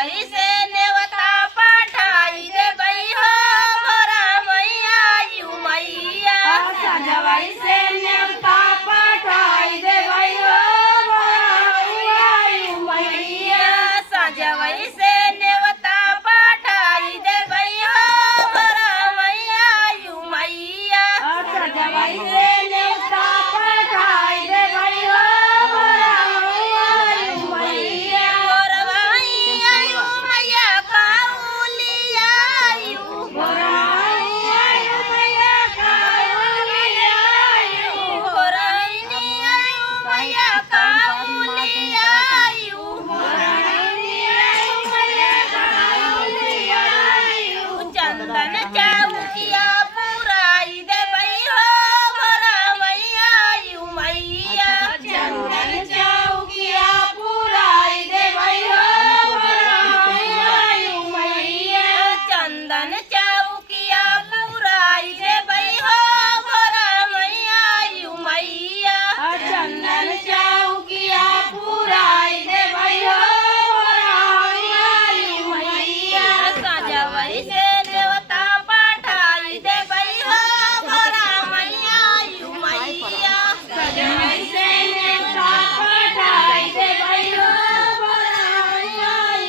सजवई से नेवता पठाई देबई हो मोरा मैया यू मैया सजवई से नेवता पठाई देबई हो मोरा यू मैया सजवई से नेवता पठाई देबई हो मोरा मैया यू मैया सजवई से नेवता पठाई देबई हो मोरा यू मैया मोरा मैया यू मैया काउलिया यू मोरा यू मैया काउलिया यू मोरा मैया यू मैया काउलिया यू मोरा यू मैया काउलिया यू चंदन चौकिया पुराई देबई हो मोरा मैया यू मैया चंदन चौकिया पुराई देबई हो मोरा यू मैया चंदन चौकिया पुराई देबई हो मोरा मैया यू मैया चंदन चौकिया पुराई देबई हो मोरा यू मैया सजवई से देवता पठाई देबई हो मोरा मैया यू मैया सजवई से नेवता पठाई देबई हो मोरा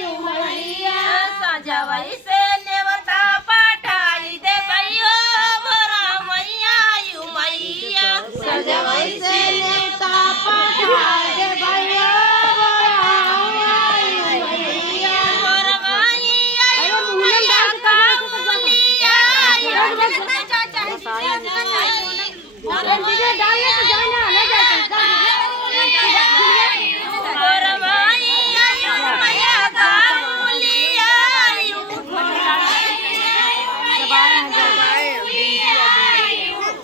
यू मैया सजवई से नेवता पठाई देबई हो मोरा मैया यू मैया सजवई से नेवता पठाई देबई हो मोरा यू मैया मोरा मैया यू मैया काउलिया मोरा मैया यू मैया काउलिया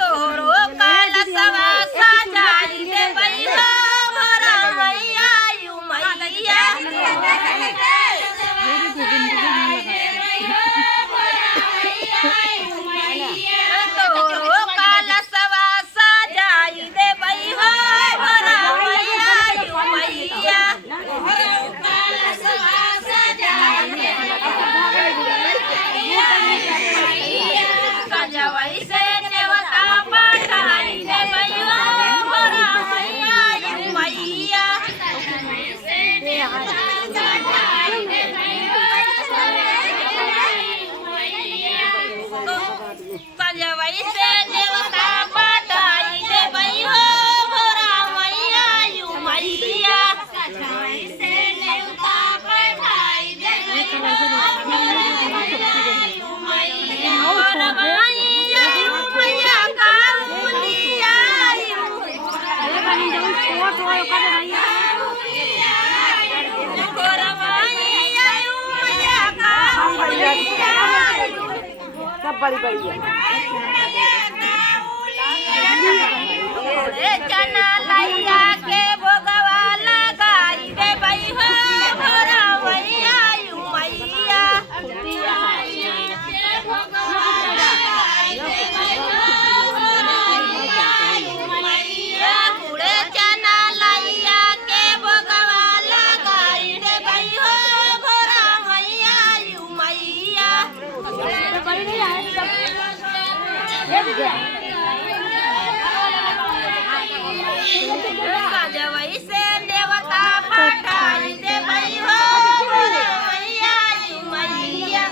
तोरो कलशवा सजाई देबई हो मोरा मैया यू मैया तोरो कलशवा सजाई देबई हो मोरा मैया यू मैया सजवई से नेवता पठाई देबई हो मोरा मैया यू मैया सजवई से नेवता पठाई देबई हो मोरा मैया यू मैया सजवई से नेवता पठाई देबई हो मोरा मैया यू मैया काउलिया मोरा मैया यू मैया काउलिया सब बड़ी बड़ी रे चना लैया के भोगवा लगाई देबई हो मोरा मैया यू मैया गुड़े चना लैया के भोगवा लगाई देबई हो मोरा मैया यू मैया सजवई से नेवता पठाई देबई हो मोरा मैया यू मैया